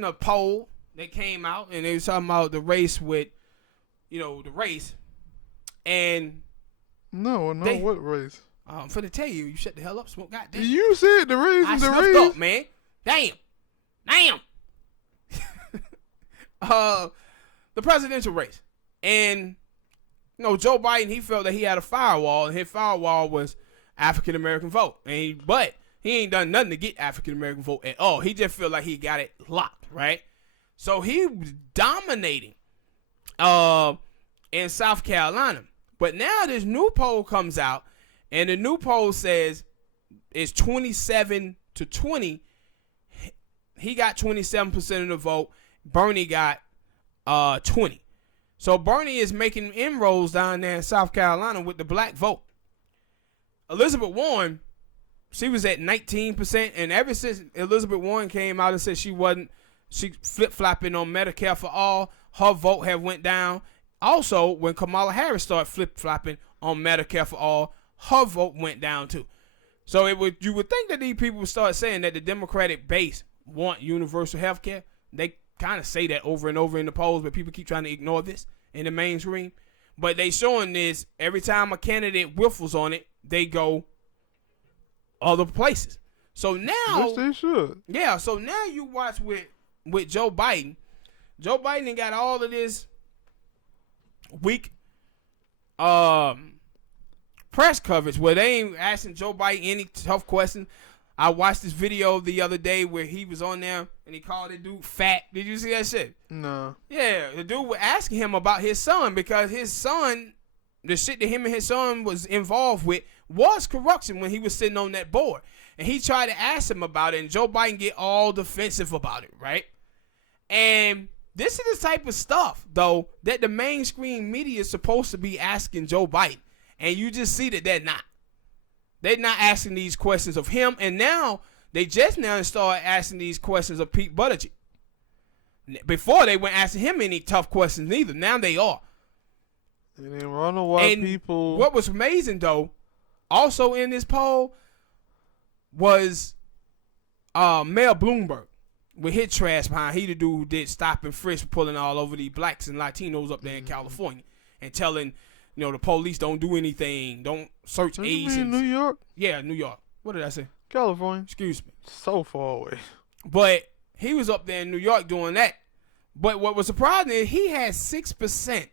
watching a poll that came out, and they was talking about the race with, the race, and what race? I'm finna tell you, you shut the hell up, Smoke. Goddamn. You said the race I and the snuffed race. up, man. Damn. The presidential race, and Joe Biden, he felt that he had a firewall, and his firewall was African American vote, but he ain't done nothing to get African American vote at all. He just felt like he got it locked, right? So he was dominating in South Carolina. But now this new poll comes out, and the new poll says it's 27-20. He got 27% of the vote. Bernie got 20. So Bernie is making inroads down there in South Carolina with the black vote. Elizabeth Warren, she was at 19%, and ever since Elizabeth Warren came out and said she flip-flopping on Medicare for all, her vote have went down. Also, when Kamala Harris started flip-flopping on Medicare for all, her vote went down too. So you would think that these people would start saying that the Democratic base want universal health care. They kind of say that over and over in the polls, but people keep trying to ignore this in the mainstream. But they showing this every time a candidate whiffles on it, they go other places. So now, yes, they should. Yeah. So now you watch with Joe Biden. Joe Biden got all of this weak press coverage where they ain't asking Joe Biden any tough questions. I watched this video the other day where he was on there and he called the dude fat. Did you see that shit? No. Yeah, the dude was asking him about his son because his son, the shit that him and his son was involved with was corruption when he was sitting on that board. And he tried to ask him about it, and Joe Biden get all defensive about it, right? And this is the type of stuff, though, that the mainstream media is supposed to be asking Joe Biden. And you just see that they're not. They're not asking these questions of him, and now they just now start asking these questions of Pete Buttigieg. Before they weren't asking him any tough questions neither. Now they are. And then wonder why people. What was amazing though, also in this poll, was Mayor Bloomberg with his trash behind. He the dude who did stop and frisk, pulling all over the blacks and Latinos up there in California, and telling the police don't do anything, don't search Asians. New York? Yeah, New York. What did I say? California. Excuse me. So far away. But he was up there in New York doing that. But what was surprising is he had 6%.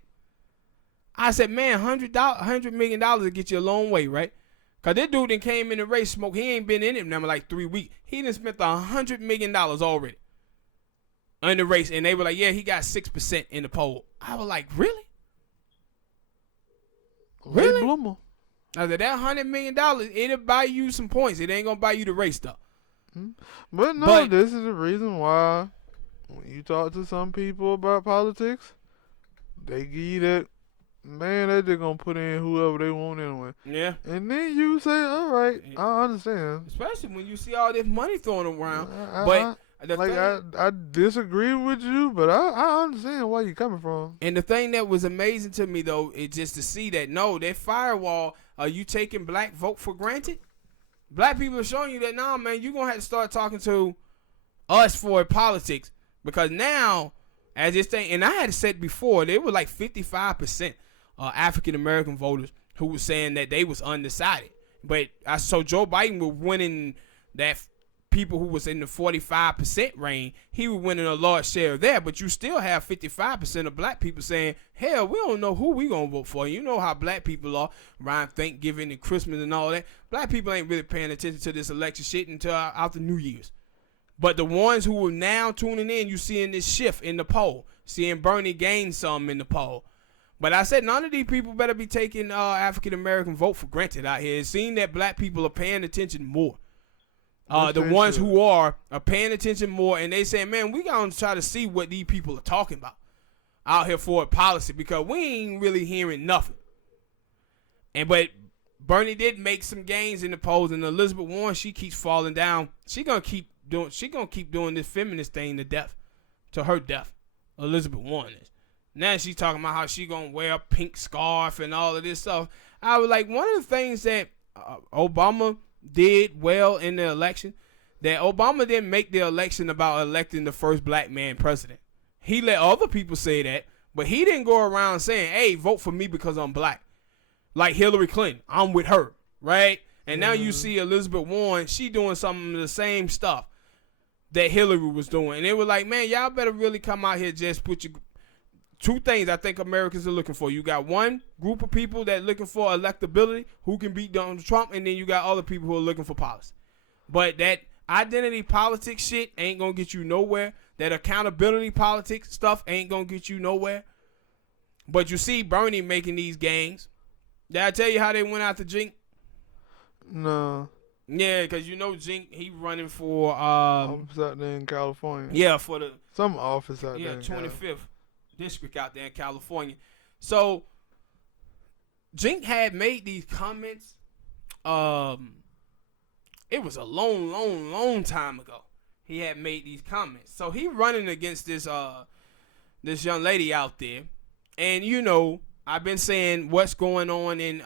I said, man, $100 million to get you a long way, right? Because this dude that came in the race, Smoke, he ain't been in it now like 3 weeks. He done spent $100 million already in the race. And they were like, yeah, he got 6% in the poll. I was like, really? Really? Bloomer. I said, that $100 million, it'll buy you some points. It ain't going to buy you the race, though. But this is the reason why when you talk to some people about politics, they give you that, man, that they're going to put in whoever they want anyway. Yeah. And then you say, all right, I understand. Especially when you see all this money thrown around. I disagree with you, but I understand where you're coming from. And the thing that was amazing to me, though, is just to see that, no, that firewall, are you taking black vote for granted? Black people are showing you that, nah, man, you're going to have to start talking to us for politics. Because now, as this thing, and I had said before, there were like 55% African-American voters who were saying that they was undecided. But so Joe Biden was winning that people who was in the 45% range, he was winning a large share there. But you still have 55% of black people saying, hell, we don't know who we going to vote for. You know how black people are around Thanksgiving and Christmas and all that. Black people ain't really paying attention to this election shit until after New Year's. But the ones who are now tuning in, you seeing this shift in the poll, seeing Bernie gain some in the poll. But I said none of these people better be taking African-American vote for granted out here. Seeing that black people are paying attention more. The ones who are paying attention more, and they saying, man, we got to try to see what these people are talking about out here for a policy, because we ain't really hearing nothing. But Bernie did make some gains in the polls, and Elizabeth Warren, she keeps falling down. She gonna keep doing this feminist thing to her death. Elizabeth Warren is. Now she's talking about how she gonna wear a pink scarf and all of this stuff. I was like, one of the things that Obama did well in the election, that Obama didn't make the election about electing the first black man president. He let other people say that, but he didn't go around saying, hey, vote for me because I'm black. Like Hillary Clinton, I'm with her, right? And now you see Elizabeth Warren, she doing some of the same stuff that Hillary was doing. And it was like, man, y'all better really come out here, just put your... Two things I think Americans are looking for. You got one group of people that looking for electability, who can beat Donald Trump, and then you got other people who are looking for policy. But that identity politics shit ain't going to get you nowhere. That accountability politics stuff ain't going to get you nowhere. But you see Bernie making these games. Did I tell you how they went after Jink? No. Yeah, because you know Jink, he running for... office out there in California. Yeah, for the... Some office out there in 25th district out there in California. So, Jink had made these comments. It was a long time ago. He had made these comments. So, he running against this young lady out there. And, you know, I've been saying what's going on in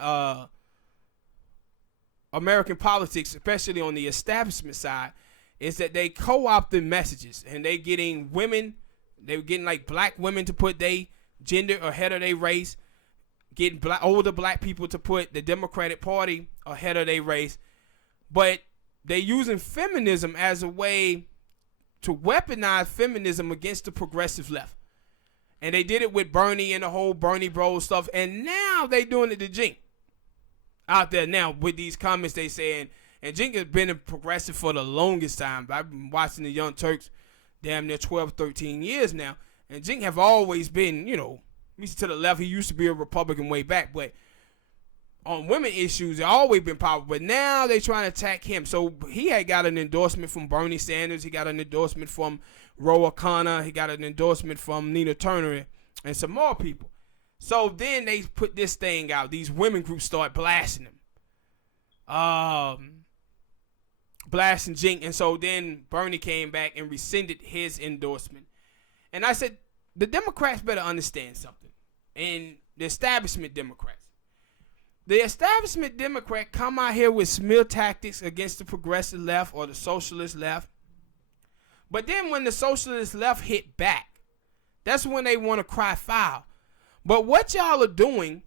American politics, especially on the establishment side, is that they co-opting messages and they getting women, they were getting like black women to put their gender ahead of their race, getting older black people to put the Democratic Party ahead of their race, but they using feminism as a way to weaponize feminism against the progressive left. And they did it with Bernie and the whole Bernie Bros stuff, and now they doing it to Jink out there now with these comments they saying. And Jink has been a progressive for the longest time. I've been watching the Young Turks damn near 12, 13 years now. And Jink have always been, you know, he's to the left. He used to be a Republican way back. But on women issues, they've always been powerful. But now they trying to attack him. So he had got an endorsement from Bernie Sanders. He got an endorsement from Ro O'Connor. He got an endorsement from Nina Turner and some more people. So then they put this thing out. These women groups start blasting him. Blasting Jink. And so then Bernie came back and rescinded his endorsement. And I said, the Democrats better understand something. And the establishment Democrats. The establishment Democrat come out here with smear tactics against the progressive left or the socialist left. But then when the socialist left hit back, that's when they want to cry foul. But what y'all are doing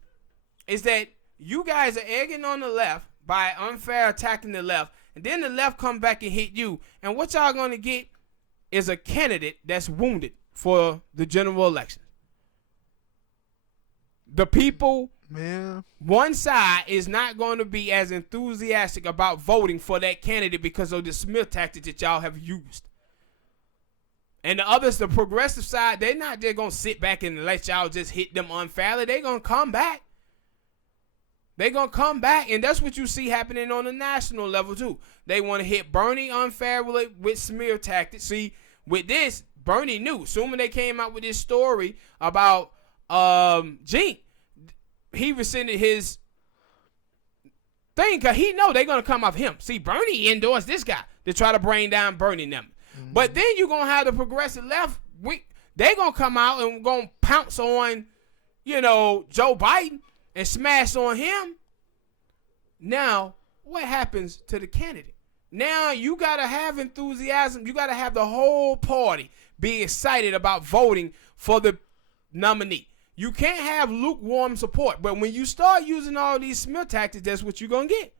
is that you guys are egging on the left by unfair attacking the left. And then the left come back and hit you. And what y'all going to get is a candidate that's wounded for the general election. The people, man, one side is not going to be as enthusiastic about voting for that candidate because of the smear tactics that y'all have used. And the others, the progressive side, they're not just going to sit back and let y'all just hit them unfairly. They're going to come back. They're going to come back, and that's what you see happening on the national level, too. They want to hit Bernie unfairly with smear tactics. See, with this, Bernie knew. Soon when they came out with this story about Jink, he rescinded his thing because he know they're going to come off him. See, Bernie endorsed this guy to try to bring down Bernie numbers. Mm-hmm. But then you're going to have the progressive left. They're going to come out and going to pounce on, you know, Joe Biden and smash on him. Now, what happens to the candidate? Now you got to have enthusiasm. You got to have the whole party be excited about voting for the nominee. You can't have lukewarm support. But when you start using all these smear tactics, that's what you're going to get.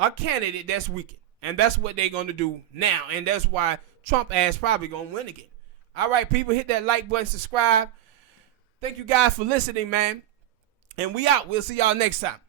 A candidate that's weakened. And that's what they're going to do now. And that's why Trump ass probably going to win again. All right, people, hit that like button, subscribe. Thank you guys for listening, man. And we out. We'll see y'all next time.